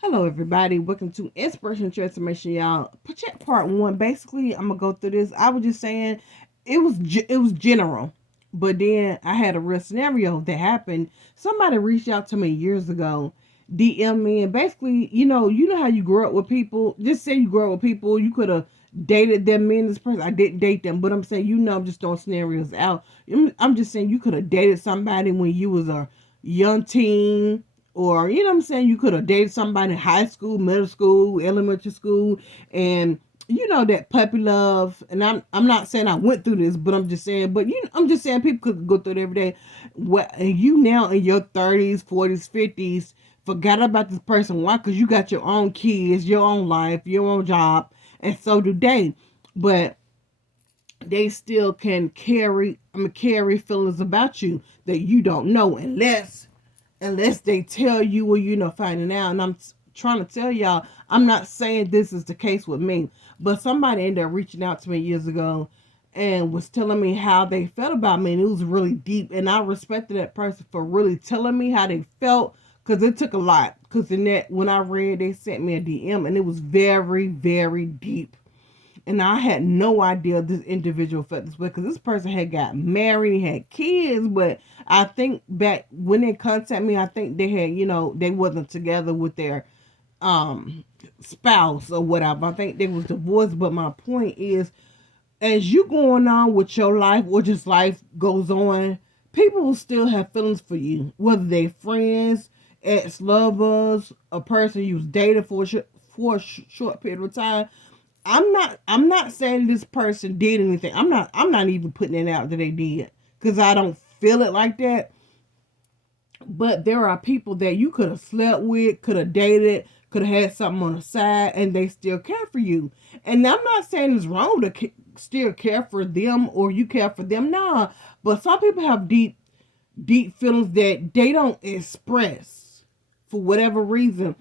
Hello, everybody. Welcome to Inspiration Transformation, y'all. Check part one. Basically, I'm gonna go through this. I was just saying it was general, but then I had a real scenario that happened. Somebody reached out to me years ago, DM me, and basically, you know how you grow up with people. Just say you grow up with people, you could have dated them. Me and this person, I didn't date them, but I'm saying, I'm just throwing scenarios out. I'm just saying you could have dated somebody when you was a young teen, or you know what I'm saying, you could have dated somebody in high school, middle school, elementary school, and that puppy love. And I'm not saying I went through this, but I'm just saying, I'm just saying people could go through it every day. What, and you now in your 30s, 40s, 50s forgot about this person. Why? Because you got your own kids, your own life, your own job, and so do they. But they still can carry feelings about you that you don't know, unless they tell you, or finding out. And I'm trying to tell y'all, I'm not saying this is the case with me, but somebody ended up reaching out to me years ago and was telling me how they felt about me, and it was really deep. And I respected that person for really telling me how they felt, because it took a lot. Because in that, when I read, they sent me a DM, and it was very, very deep. And I had no idea this individual felt this way, because this person had got married, had kids. But I think back when they contacted me, I think they had, they wasn't together with their spouse or whatever. I think they was divorced. But my point is, as you going on with your life, or just life goes on, people will still have feelings for you, whether they friends, ex lovers, a person you was dating for a short period of time. I'm not saying this person did anything. I'm not even putting it out that they did, because I don't feel it like that. But there are people that you could have slept with, could have dated, could have had something on the side, and they still care for you. And I'm not saying it's wrong to still care for them, or you care for them. Nah, but some people have deep feelings that they don't express for whatever reason.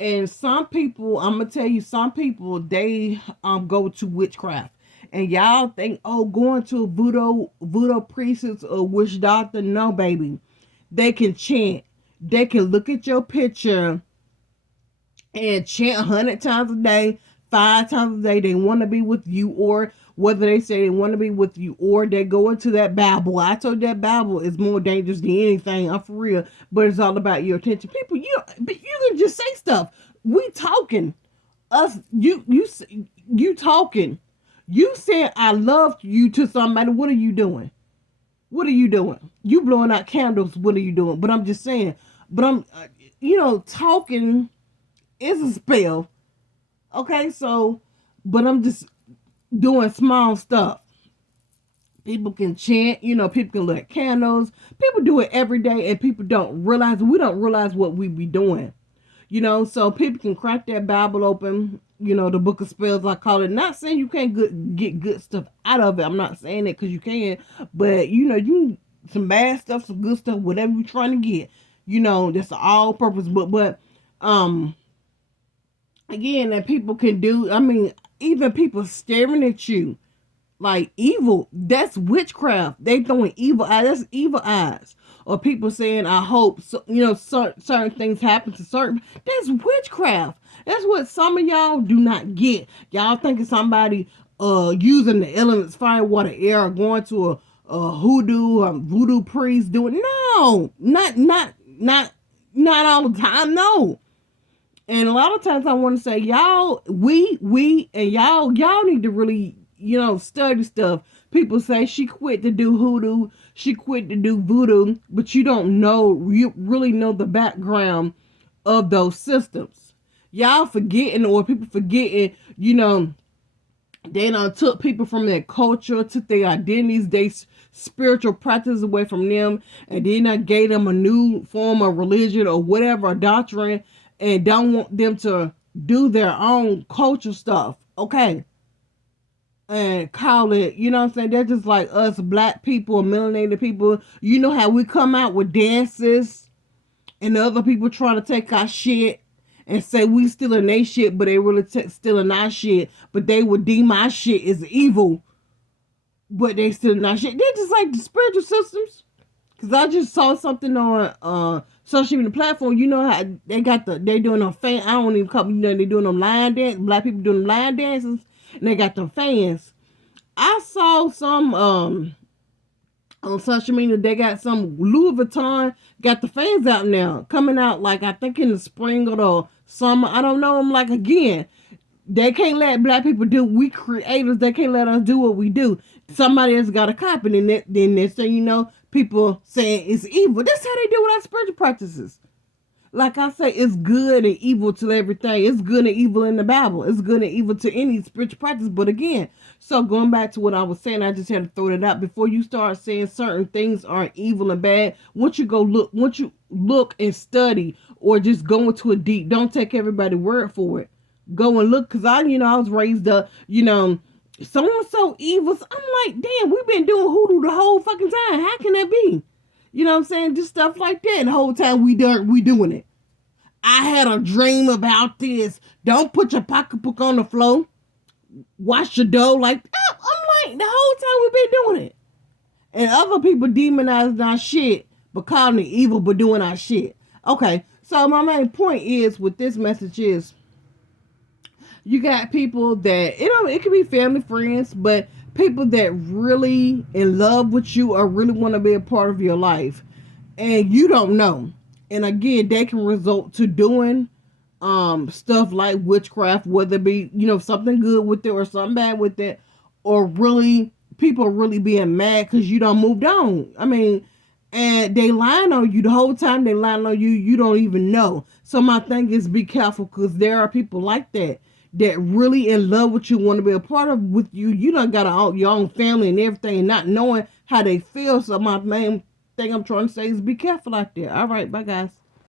And some people, I'm gonna tell you, some people, they go to witchcraft. And y'all think, oh, going to a voodoo priestess or witch doctor? No, baby. They can chant. They can look at your picture and chant 100 times a day, 5 times a day. They want to be with you, or whether they say they want to be with you, or they go into that Bible. I told you that Bible is more dangerous than anything. I'm for real, but it's all about your attention. People, you can just say stuff. We talking, us, you talking. You said I love you to somebody. What are you doing? What are you doing? You blowing out candles. What are you doing? But I'm just saying. But talking is a spell. Okay, so, but I'm just doing small stuff. People can chant, people can light candles. People do it every day, and people don't realize, we don't realize what we be doing. So people can crack that Bible open, the book of spells, I call it. Not saying you can't get good stuff out of it. I'm not saying it, because you can. But, you some bad stuff, some good stuff, whatever you're trying to get, that's all purpose. But, again, that people can do, I mean, even people staring at you like evil, that's witchcraft. They throwing evil eyes, that's evil eyes. Or people saying, I hope so, certain things happen to certain, that's witchcraft. That's what some of y'all do not get. Y'all thinking somebody using the elements, fire, water, air, going to a hoodoo, voodoo priest doing, no, not all the time, no. And a lot of times I want to say, y'all, and y'all need to really, study stuff. People say she quit to do hoodoo, she quit to do voodoo, but you really know the background of those systems. Y'all forgetting, or people forgetting, they done took people from their culture, took their identities, they spiritual practice away from them, and then I gave them a new form of religion or whatever, a doctrine, and don't want them to do their own culture stuff. Okay. And call it, you know what I'm saying? They're just like us black people, melanated people. You know how we come out with dances, and the other people trying to take our shit and say we stealing their shit, but they really stealing our shit. But they would deem our shit as evil, but they stealing our shit. They're just like the spiritual systems. Cause I just saw something on social media platform. You know how they doing them fan. I don't even call, they doing them line dance. Black people doing them line dances, and they got them fans. I saw some on social media. They got some Louis Vuitton got the fans out now, coming out like I think in the spring or the summer. I don't know. I'm like, again, they can't let black people do. We creators, they can't let us do what we do. Somebody else got a copy, and then next thing you know, people saying it's evil. That's how they do with our spiritual practices. Like I say, it's good and evil to everything. It's good and evil in the Bible. It's good and evil to any spiritual practice. But again, so going back to what I was saying, I just had to throw that out before you start saying certain things aren't evil and bad. Once you look and study, or just go into a deep, don't take everybody's word for it. Go and look, cause I was raised up, someone's so evil. I'm like, damn, we've been doing hoodoo the whole fucking time. How can that be? You know what I'm saying? Just stuff like that. And the whole time we doing it. I had a dream about this. Don't put your pocketbook on the floor. Wash your dough. Like, oh, I'm like, the whole time we've been doing it. And other people demonizing our shit, but calling it evil, but doing our shit. Okay, so my main point is with this message is, you got people that, it could be family, friends, but people that really in love with you or really want to be a part of your life, and you don't know. And again, they can result to doing stuff like witchcraft, whether it be, something good with it or something bad with it, or really people really being mad because you don't moved on. I mean, and they lying on you the whole time. They lying on you. You don't even know. So my thing is, be careful, because there are people like that really in love with you, want to be a part of with you. You done got your own family and everything, and not knowing how they feel. So my main thing I'm trying to say is be careful out there. All right, bye guys.